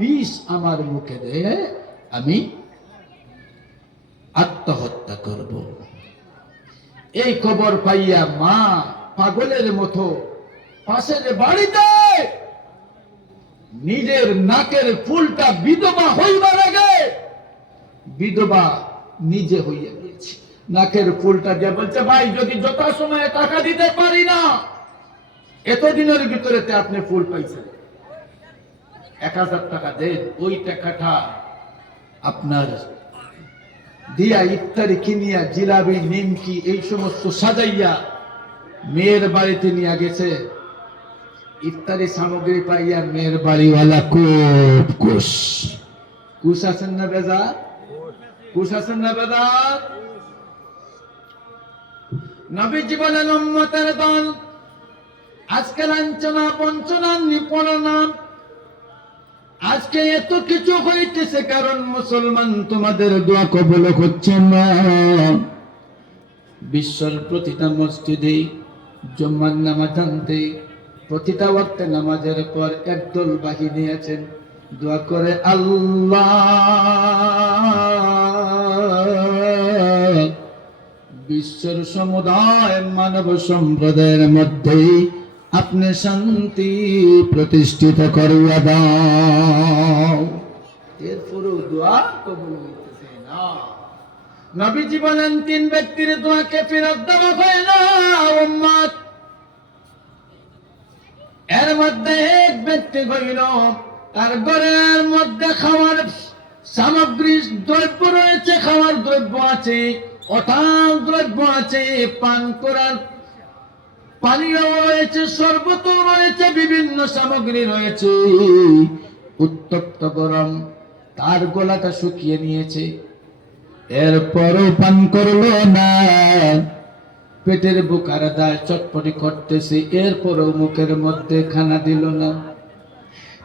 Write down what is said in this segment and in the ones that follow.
বিষ আমার মুখে দিয়ে আমি আত্মহত্যা করব। এই খবর পাইয়া মা পাগলের মতো পাশের বাড়িতে নিজের নাকের ফুলটা বিধবা হইবার আগে বিধবা নিজে হইয়া গিয়েছে। নাকের ফুলটা দিয়ে বলছে, ভাই যদি যথাসময়ে টাকা দিতে পারি না, এতদিনের ভিতরে আপনি ফুল পাইছেন, 1000 টাকা দেন, ওই টাকাটা আপনার দিয়া ইফতারি কিনিয়া জিলাপি নিমকি এই সমস্ত সাজাইয়া মেয়ের বাড়িতে নিয়ে গেছে। ইফতারি সামগ্রী পাইয়া মেয়ের বাড়িওয়ালা খুব খুশ। খুশ আছেন না বেজার? খুশ আছেন না বেজার? নবীজি বলেন, উম্মতের দল, আজকে লাঞ্ছনা বঞ্চনা নিপড়না, আজকে এত কিছু হইতেছে কারণ মুসলমান তোমাদের দোয়া কবুল হচ্ছে না। বিশ্বের প্রতিটা মসজিদে জুম্মার নামাজ আনতে প্রতিটা ওয়াক্তে নামাজের পর একদল বাহিনী আছেন, দোয়া করে, আল্লাহ বিশ্বের সমুদায় মানব সম্প্রদায়ের মধ্যে আপনি শান্তি প্রতিষ্ঠিত করিয়া দাও। এরপরও দোয়া কবুল হইতেছে না। নবীজি বলেন, 3 ব্যক্তির দোয়াকে ফেরত দেওয়া হয় না উম্মত। এর মধ্যে এক ব্যক্তি হইল, তার ঘরের মধ্যে খাওয়ার সামগ্রী দ্রব্য রয়েছে, খাওয়ার দ্রব্য আছে, অথাল দ্রব্য আছে, পান করার পানীয় রয়েছে, শরবত রয়েছে, বিভিন্ন সামগ্রী রয়েছে, উত্তপ্ত গরম। তার গলাটা শুকিয়ে নিয়েছে, এরপরও পান করলো না। পেটের বুকার দায় চটপটি করতেছে, এরপরও মুখের মধ্যে খানা দিল না।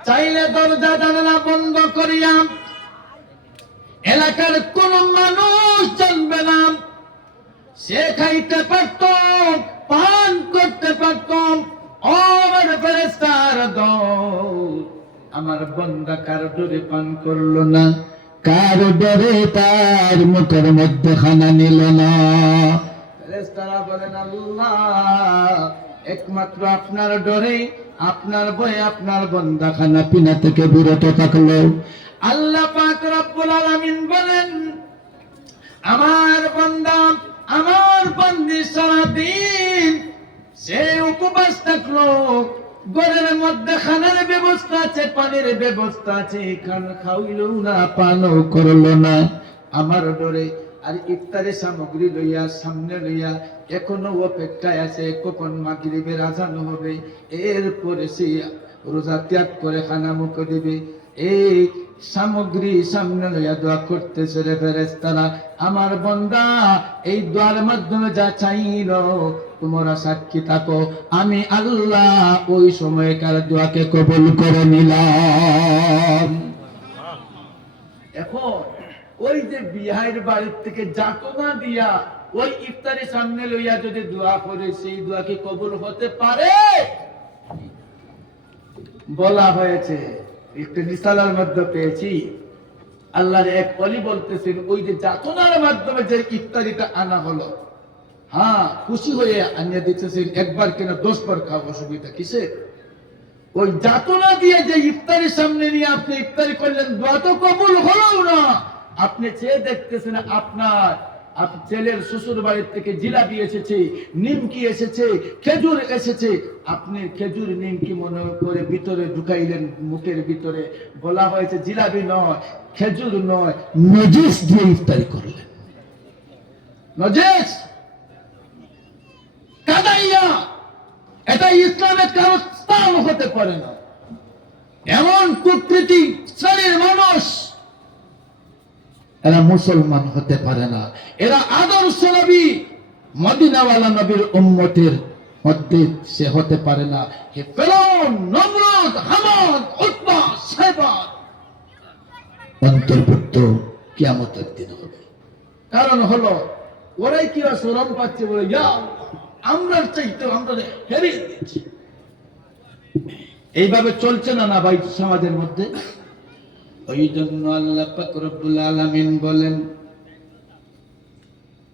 চাইলে দরজা জানালা বন্ধ করিয়া এলাকার কোন মানুষ জানবে না, সে খাইতে পারত, পান করতে পারত। আমার ফেরেশতার দল, আমার বান্দা কার ডরে পান করলো না, কার ডরে তার মুখের মধ্যে খানা নিল না। ফেরেশতারা বলেন, আল্লাহ একমাত্র আপনার ডরে, আপনার ভয়ে আপনার বান্দা খানা পিনা থেকে বিরত থাকলো। আল্লাহ পাক রব্বুল আলামিন বলেন, আমার বান্দা আমার বান্দি সারাদিন সে উপবাস থাকলো, ঘরের মধ্যে খানার ব্যবস্থা আছে, পানির ব্যবস্থা আছে, খাওয়াইলো না, পানও করলো না আমার ডরে। আর ইফতারি সামগ্রী লইয়া সামনে লইয়া এখনো অপেক্ষায় আছে কখন মাগরিবের আযান হবে, এরপরে সে রোজা ত্যাগ করে খানা মুখ দিবে। এই সামগ্রী সামনে লইয়া দোয়া করতেছে রে ফেরেশতারা, আমার বান্দা এই দোয়ার মাধ্যমে যা চাইল তোমরা সাক্ষী থাকো, আমি আল্লাহ ওই সময়কার দোয়াকে কবুল করে নিলাম। এখন ওই যে বিহাইর বাড়ির থেকে যাতনা দিয়া ওই ইফতারি সামনে লইয়া যদি দোয়া করে, সেই দোয়া কি কবুল হতে পারে? বলা হয়েছে, একটু রিসালার মধ্যে পেয়েছি, আল্লাহর এক ওলি বলতেছেন, ওই যে যাতনার মাধ্যমে যে ইফতারিটা আনা হলো, হ্যাঁ খুশি হয়ে আনিয়ে দিতেছেন, একবার কেন 10 বার খাও, অসুবিধা কিসে? ওই যাতনা দিয়ে যে ইফতারির সামনে নিয়ে আপনি ইফতারি করলেন, দোয়া তো কবুল হলো না। আপনি চেয়ে দেখতেছেন আপনার ছেলের শ্বশুর বাড়ির থেকে জিলাপি এসেছে, নিমকি এসেছে, খেজুর এসেছে, আপনি খেজুর নিমকি মনে করে ভিতরে ঢুকাইলেন মুখের ভিতরে। বলা হয়েছে জিলাপি নয়, খেজুর নয়, নজিস দিয়ে ইফতারি করলেন। নজিস কাদাইয়া, এটা ইসলামের কারো স্থান হতে পারে না। এমন কুকৃতি শ্রেণীর মানুষ, এরা মুসলমান হতে পারে না, এরা আদর্শ নবী মদিনাওয়ালা নবীর উম্মতের মধ্যে সে হতে পারে না। হে ফিরআউন, নমরুদ, হামান, উতবা, সাইবা অন্তর্ভুক্ত কিয়ামতের দিন হবে। কারণ হলো ওরাই কি শরম পাচ্ছে বলে, ইয়া আমরা চাইতে আমরা হেরিয়ে দিচ্ছি। এইভাবে চলছে না না ভাই সমাজের মধ্যে? ওই জন্য আল্লাহ পাক রব্বুল আলামিন বলেন,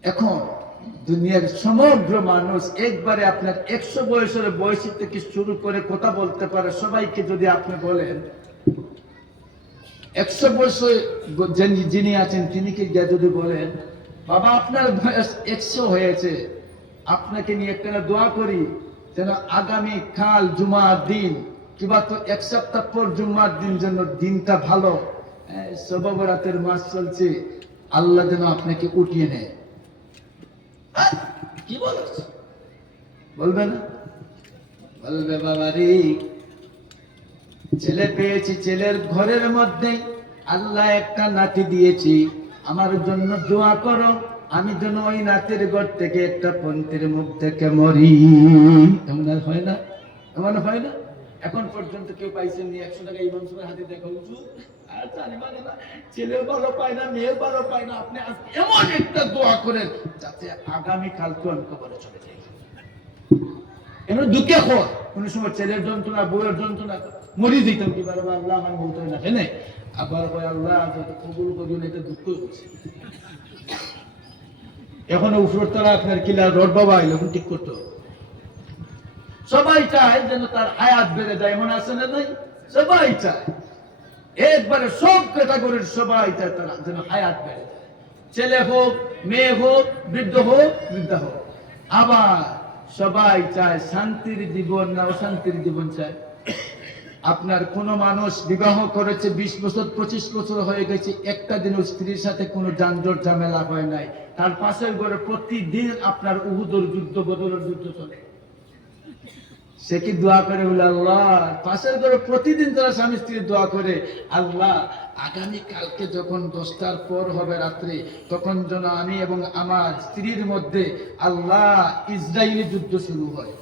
এখন দুনিয়ার সমগ্র মানুষ একবারে আপনার 100 বয়সের বয়সী থেকে শুরু করে কথা বলতে পারে, সবাইকে যদি আপনি বলেন 100 বছর যিনি আছেন তিনি কি যদি বলেন, বাবা আপনার বয়স 100 হয়েছে, আপনাকে নিয়ে একটা দোয়া করি যেন আগামী কাল জুমার দিন কিংবা তো 1 সপ্তাহ পর জুমার দিন যেন দিনটা ভালো, শবে বরাতের মাস চলছে, আল্লাহ যেন আপনাকে উঠিয়ে নেয়। কি বলছ? বলবে না? বলবে বাবা রে, ছেলে পেয়েছি, ছেলের ঘরের মধ্যে আল্লাহ একটা নাতি দিয়েছি, আমার জন্য দোয়া করো আমি যেন ওই নাতির ঘর থেকে একটা পন্থীর মুখ থেকে মরি। এমন হয় না? এমন হয় না? এখন পর্যন্ত কেউ পাইছেন নি 100 টাকা ইমাম সাহেবের হাতে দেখা হুজুর আর জানি মানে না, ছেলে ভালো পায় না, মেয়ে ভালো পায় না, আপনি এমন একটা দোয়া করেন যাতে আগামী কাল তো আমি কবরে চলে যাই। এমন দুঃখে হয় কোন সময় ছেলের যন্ত্রণা, বউয়ের যন্ত্রণা, মরি দিতাম কি পারবো আল্লাহ আমার বলতে না কেনে, আবার আল্লাহ যত কবুল করিল, এটা দুঃখ হচ্ছে। এখন উপর তারা আপনার কিলা রড বাবা এলো ঠিক করতো, সবাই চায় যেন তার হায়াত বেড়ে যায়, এমন আছে না নাই? সবাই চায়, একবারে সব ক্যাটাগরির সবাই চায় তারা যেন হায়াত বেড়ে যায়, ছেলে হোক, মেয়ে হোক, বৃদ্ধ হোক, বৃদ্ধা হোক। আবার সবাই চায় শান্তির জীবন না অশান্তির জীবন চায়? আপনার কোন মানুষ বিবাহ করেছে 20 বছর 25 বছর হয়ে গেছে, একটা দিনও স্ত্রীর সাথে কোনো যানজট ঝামেলা হয় নাই, তার পাশের ঘরে প্রতিদিন আপনার উহুদের যুদ্ধ, বদরের যুদ্ধ চলে, সে কি দোয়া করে বলে আল্লাহ, পাশের ঘরে প্রতিদিন তারা স্বামী স্ত্রী দোয়া করে, আল্লাহ আগামী কালকে যখন 10টার পর হবে রাত্রে, তখন যেন আমি এবং আমার স্ত্রীর মধ্যে আল্লাহ ইসরায়েলি যুদ্ধ শুরু হয়।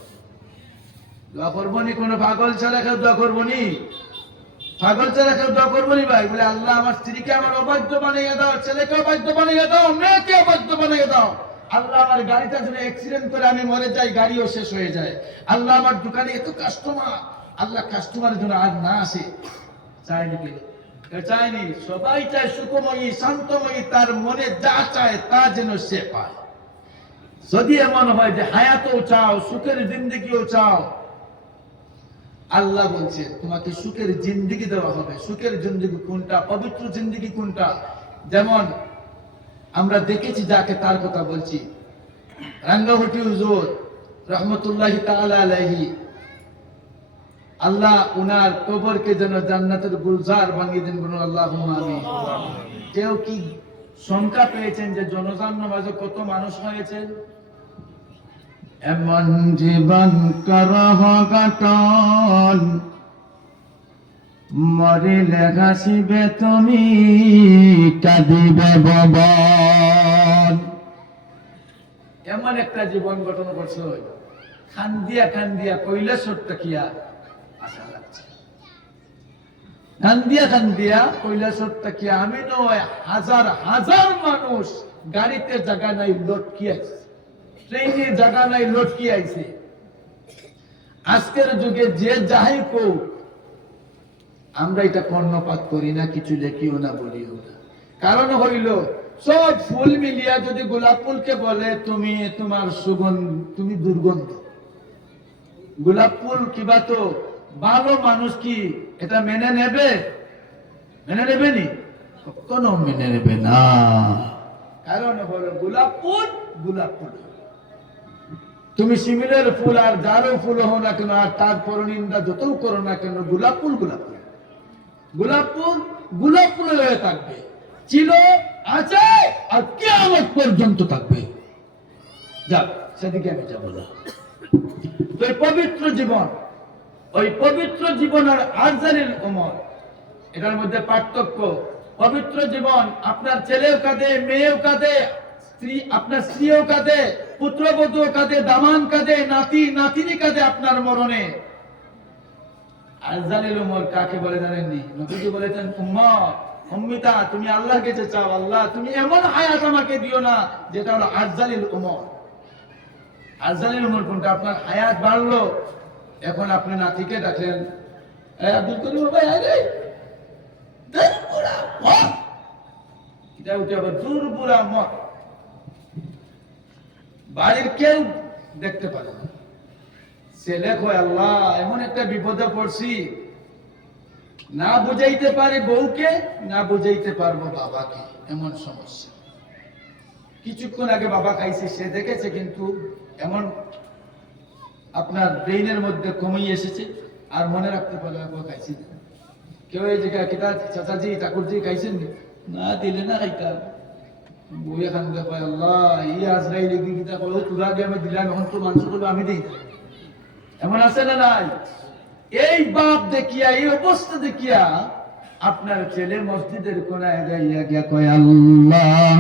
দোয়া করবনি? কোন পাগল ছাড়া কেউ দোয়া করবনি? পাগল ছাড়া কেউ দোয়া করবনি ভাই? বলে আল্লাহ আমার স্ত্রীকে আমার অবাধ্য বানিয়ে দাও, ছেলেকে অবাধ্য বানিয়ে দাও, মেয়েকে অবাধ্য বানিয়ে দাও। আল্লাহ আমার গাড়িটা যদি অ্যাক্সিডেন্ট করে আমি মরে যাই, গাড়িও শেষ হয়ে যায়। আল্লাহ আমার দোকানে এত কাস্টমার, আল্লাহ কাস্টমারের জন্য আর না আসে। চায়নি কি? চায়নি। সবাই চায় সুখময়ী, শান্তময়ী, তার মনে যা চায় তা যেন সে পায়। যদি এমন হয় যে হায়াতও চাও, সুখের জিন্দেগিও চাও, আল্লাহ বলছে তোমাকে সুখের জিন্দেগি দেওয়া হবে। সুখের জিন্দেগি কোনটা? পবিত্র জিন্দেগি কোনটা? যেমন আমরা দেখেছি, যাকে তার কথা বলছি, রাঙ্গাহটি হুজুর রহমতুল্লাহি তাআলা আলাইহি, আল্লাহ উনার কবরকে যেন জান্নাতের গুলজার বানিয়ে দেন, বলুন আল্লাহুম্মা আমিন। কেউ কি সংখ্যা পেয়েছেন যে জনজান নামাজে কত মানুষ হয়েছেন? এমন জীবন করহ গঠন, মরিলে হাসিবে তুমি, কাঁদিবে ভবন। এমন একটা জীবন গঠন করছো, খান্দিয়া খান্দিয়া কৈলাসরটা কি আর আশা লাগছে? খান্দিয়া খান্দিয়া কৈলাসরটা কি? আমি নয়, হাজার হাজার মানুষ গাড়িতে জায়গা নাই লটকি আছে, ট্রেনে জায়গা নাই লটকি আইছে। আজকের যুগে যে যাই কো, আমরা এটা কর্ণপাত করি না, কিছু লেখিও না, বলিও না। কারণ হইল সব ফুল মিলিয়া যদি গোলাপ ফুলকে বলে তুমি, তোমার সুগন্ধ, তুমি দুর্গন্ধ, গোলাপ ফুল কিবা তো ভালো মানুষ কি এটা মেনে নেবে? মেনে নেবে নি? কখনো মেনে নেবে না। কারণ হলো গোলাপ ফুল গোলাপ ফুল। তুমি শিমিলের ফুল আর যারও ফুল হো না কেন, আর তার পরনিন্দা যত করো না কেন, গোলাপ ফুল গোলাপ ফুল, গোলাপ ফুল গোলাপ ফুল হয়ে থাকবে, ছিল, আছে, আর কিয়ামত পর্যন্ত থাকবে। যাক, সেদিকে আমি যাবো না। তো এই পবিত্র জীবন, ওই পবিত্র জীবন আর আরজালিল উমর, এটার মধ্যে পার্থক্য। পবিত্র জীবন আপনার ছেলেও কাঁদে, মেয়েও কাঁদে, স্ত্রী, আপনার স্ত্রীও কাঁদে, পুত্রবধূ কাঁদে, দামান কাঁদে, নাতি নাতিনি কাঁদে আপনার মরণে। আরজালিল উমর কাকে বলে জানেননি? নবীজি বলেছেন, উম্মত, উম্মিতা, তুমি আল্লাহর কাছে চাও, আল্লাহ তুমি এমন হায়াত আমাকে দিও না যেটা হলো আরজালিল উমর। আরজালিল উমর কোনটা? আপনার হায়াত বাড়লো, এখন আপনি নাতিকে ডাকলেন, আব্দুল করিম ভাই, আরে এটা উঠে আবার দুর্বুরা মত, বাড়ির কেউ দেখতে পারে না। ছেলে কয় আল্লাহ এমন একটা বিপদে পড়ছি, না বুঝাইতে পারি বউকে, না বুঝাইতে পারবো বাবাকে, এমন সমস্যা। কিছুক্ষণ আগে বাবা খাইছে, সে দেখেছে, কিন্তু এমন আপনার ব্রেইনের মধ্যে কমিয়ে এসেছে, আর মনে রাখতে পারলো বাবা খাইছি। কেউ এই জায়গায় কিতা চাচাজি ঠাকুরজি খাইছেন না, দিলে না খাইতাম। বই এখান দেখো আল্লাহ ই আজরাইল গীতা কলো তুরা দিয়ে আমি দিলাম, এখন তো মানুষ করবো আমি দিই। এমন আছে না নাই? এই বাপ দেখিয়া, এই অবস্থা দেখিয়া আপনার ছেলে মসজিদের কোনায় যাইয়া গিয়া কয় আল্লাহ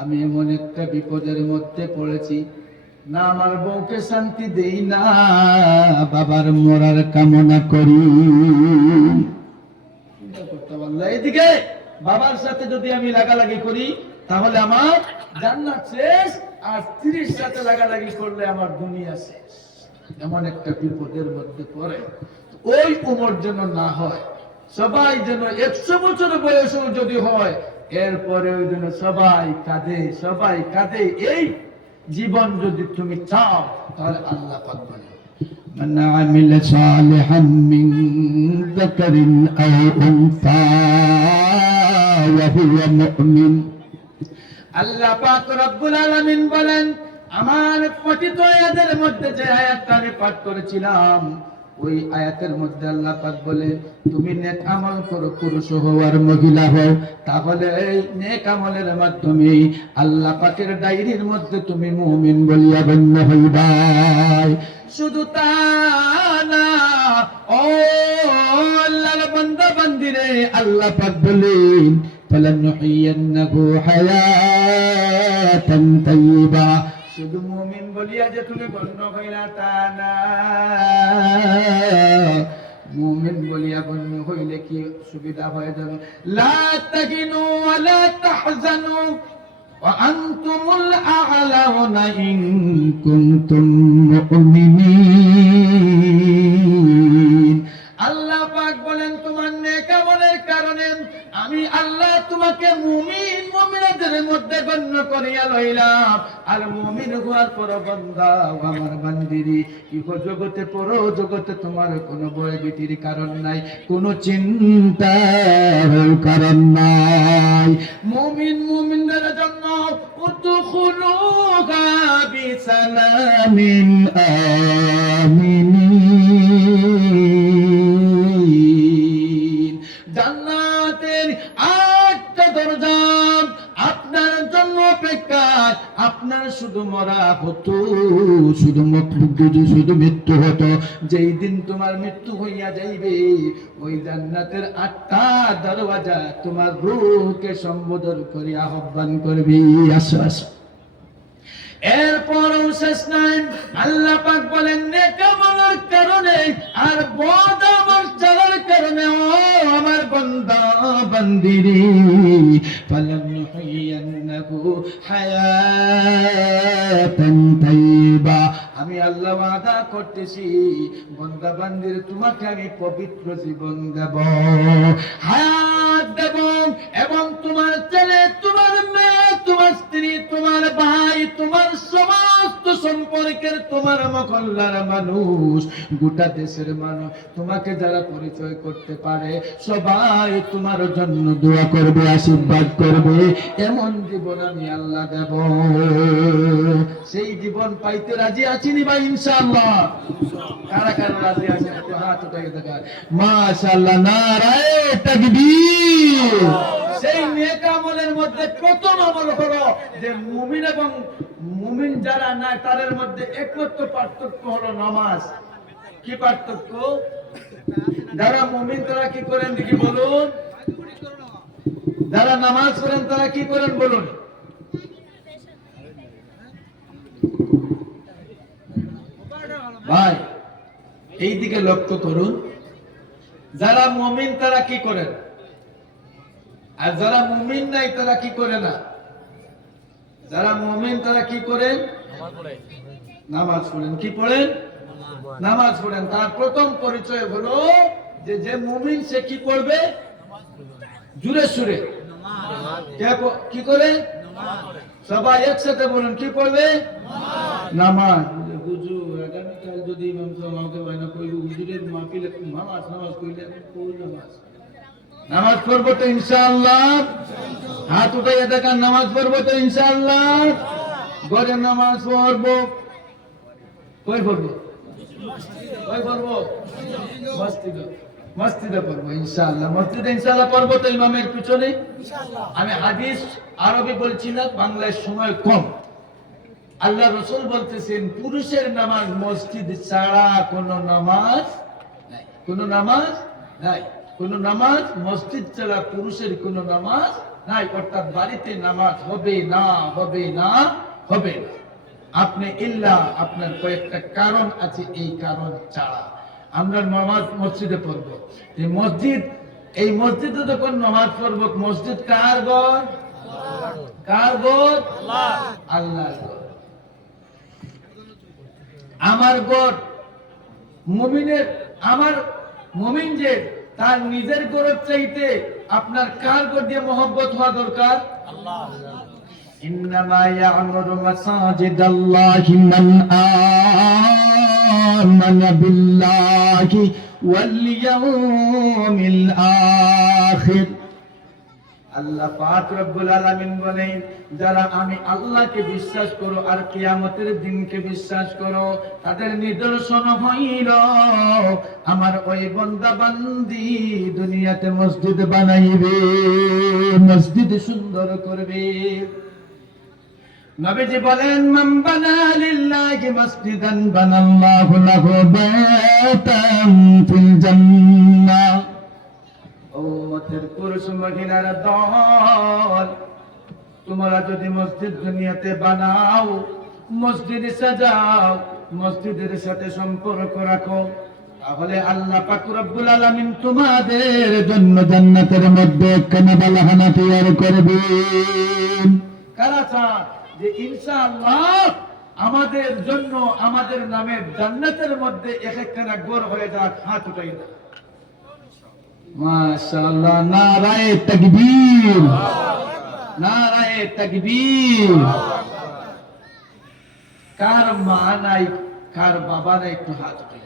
আমি এমন একটা বিপদের মধ্যে পড়েছি, না আমার বউকে শান্তি দেই, না বাবার মরার কামনা করি। চিন্তা করতে পারলাম, এইদিকে বাবার সাথে যদি আমি লাগালাগি করি তাহলে আমার জান্নাত শেষ, আর স্ত্রীর সাথে লাগালাগি করলে আমার দুনিয়া শেষ। এমন একটা বিপদের মধ্যে পড়ে, ওই উমর যেন না হয়, সবাই যেন 100 বছর বয়সও যদি হয় এরপরে ওই জন্য সবাই কাঁদে, সবাই কাঁদে। এই জীবন যদি তুমি চাও তাহলে আল্লাহ পাক বলেন من عمل صالحا من ذكر أو أنثى وهو مؤمن। আল্লাহ পাক রব্বুল আলামিন বলেন, আমার পঠিত আয়াতের মধ্যে যে আয়াতটা আমি পাঠ করেছিলাম, ওই আয়াতের মধ্যে আল্লাহ পাক বলে তুমি নেক আমল করো, পুরুষ হও আর মহিলা হও, তাহলে এই নেক আমলের মাধ্যমে আল্লাহ পাকের ডায়েরির মধ্যে তুমি মুমিন বলিয়া গণ্য হইবা। শুধু তা না, ও আল্লাহর বান্দা বান্দিরে, আল্লাহ পাক বলেন ফালানুহিয়ান্নাহু হায়াতান তাইয়্যিবা। শুধু মুমিন বলিয়া যে তুমি গণ্য হইলা তা না, মুমিন বলিয়া গণ্য হইলে কি সুবিধা হয়ে যাবে, লা তাহিনু ওয়া লা তাহজানু ওয়া আনতুমুল আ'লাউনা ইন কুনতুম মুমিনিন। আল্লাহ পাক বলেন তোমার নেক আমলের কারণে আমি আল্লাহ তোমাকে মুমিন মুমিনাদের মধ্যে গণ্য করিয়া লইলাম। আর মুমিন হওয়ার পর বান্দা আমার বান্দিরি, ইহ জগতে পর জগতে তোমার কোনো বয় ভীতির কারণ নাই, কোনো চিন্তার কারণ নাই। মুমিন মুমিনদের জন্য উদখুলুহা বিসালামিন আমিনিন। জান্নাতের 8টা দরজা আপনার জন্য অপেক্ষা। আপনার শুধু মরা হতো, শুধু মৃত্যু হতো, যেই দিন তোমার মৃত্যু হইয়া যাইবে ওই জান্নাতের 8টা দরওয়াজা তোমার রূহকে সম্বোধন করে আহ্বান করবে, আসো আসো। এরপরও শেষ নাই, আল্লাহ পাক বলেন নেক আমলের কারণে আর বদ আমল করার কারণে ও আমার বান্দা বান্দিরি ফালানুহিয়ান্নাহু হায়াতান তাইয়্যিবা। আমি আল্লাহ ওয়াদা করতেছি বান্দা বান্দির তোমাকে আমি পবিত্র জীবন দেব, হায়াত দেব, এবং তোমার ছেলে, তোমার মেয়ে, তোমার স্ত্রী, তোমার ভাই, তোমার সমস্ত সম্পর্কের, তোমার মহল্লার মানুষ, গোটা দেশের মানুষ, তোমাকে যারা পরিচয় করতে পারে সবাই তোমার জন্য দোয়া করবে, আশীর্বাদ করবে। এমন জীবন আমি আল্লাহ দেব। সেই জীবন পাইতে রাজি আছিনি ভাই ইনশাআল্লাহ? কারা কারা রাজি আছেন একটু হাত উঠাই দেখান। মাশাআল্লাহ, নারায়ে তাকবীর। সেই নেক আমলের মধ্যে প্রথম আমল হলো যে মুমিন এবং মুমিন যারা না তাদের মধ্যে একমাত্র পার্থক্য হলো নামাজ। কি পার্থক্য? যারা মুমিন তারা কি করেন দেখি বলুন, যারা নামাজ পড়েন তারা কি করেন বলুন। ভাই এই দিকে লক্ষ্য করুন, যারা মুমিন তারা কি করেন, আর যারা মুমিন নাই তারা কি করে না। যারা মুমিন তারা কি করেন? নামাজ পড়েন। কি পড়েন? নামাজ পড়েন। তার প্রথম পরিচয় হলো যে যে মুমিন সে কি করবে? জুড়ে সুরে কি করে? সবাই একসাথে বলুন, কি পড়বে? নামাজ। বুঝু আগামীকাল যদি ইমাম সাহেব আমাকে বায়না কইল হুজুরের মাহফিলে নামাজ কইলে কোন নামাজ পড়বো তো ইনশাআল্লাহ। হাত উঠাইয়া দেখান, নামাজ পড়বো তো ইনশাআল্লাহ। ঘরে নামাজ পড়বো, কই পড়বো? কই পড়বো? মসজিদে পড়বো ইনশাআল্লাহ। মসজিদে ইনশাআল্লাহ পড়বো তো ইমামের পিছনে। আমি হাদিস আরবি বলছি না, বাংলায় সময় কম। আল্লাহ রাসূল বলতেছেন পুরুষের নামাজ মসজিদ ছাড়া কোনো নামাজ নাই, কোনো নামাজ নাই, কোনো নামাজ মসজিদ ছাড়া পুরুষের কোনো নামাজ নাই। অর্থাৎ বাড়িতে নামাজ হবে না, হবে না, হবে না। আপনি ইল্লা আপনার কয়েকটা কারণ আছে, এই কারণ ছাড়া আমরা নামাজ মসজিদে পড়বো। এই মসজিদে যখন নামাজ পড়বো, মসজিদ কার ঘর? কার ঘর? আল্লাহর ঘর। আমার ঘর মুমিনের, আমার মুমিন যে তার নিজের ঘরের চাইতে আপনার কার ঘর দিয়ে মহব্বত হওয়া দরকার? আল্লাহ। ইন্নামা ইয়া'মুরু মাসাজিদাল্লাহি মান আমানা বিল্লাহি ওয়াল ইয়াউমিল আখির। আল্লাহ পাক রব্বুল আলামিন বলেন, যারা আমি আল্লাহকে বিশ্বাস করো আর কিয়ামতের দিনকে বিশ্বাস করো, তাদের নিদর্শন হইল আমার ওই বান্দা বান্দি দুনিয়াতে মসজিদ বানাইবে, মসজিদ সুন্দর করবে। নবীজি বলেন, মান বানা লিল্লাহি মসজিদান বানাল্লাহু লাহু বাইতান ফিল জান্নাহ। উম্মতের পুরুষ মহিলার দল, তোমরা যদি মসজিদ দুনিয়াতে বানাও, মসজিদ সাজাও, মসজিদের সাথে সম্পর্ক রাখো, তাহলে আল্লাহ পাক রব্বুল আলামিন তোমাদের জন্য জান্নাতের মধ্যে একখানা বালাখানা তৈরি করবেন। কারা চান যে ইনশাআল্লাহ আমাদের জন্য আমাদের নামে জান্নাতের মধ্যে একখানা ঘর হয়ে যাক? হাত উঠাইয়া দাও। মাশাআল্লাহ, নারায়ে তাকবীর, নারায়ে তাকবীর। কার মা নাই, কার বাবা নাই, একটু হাত উঠাই।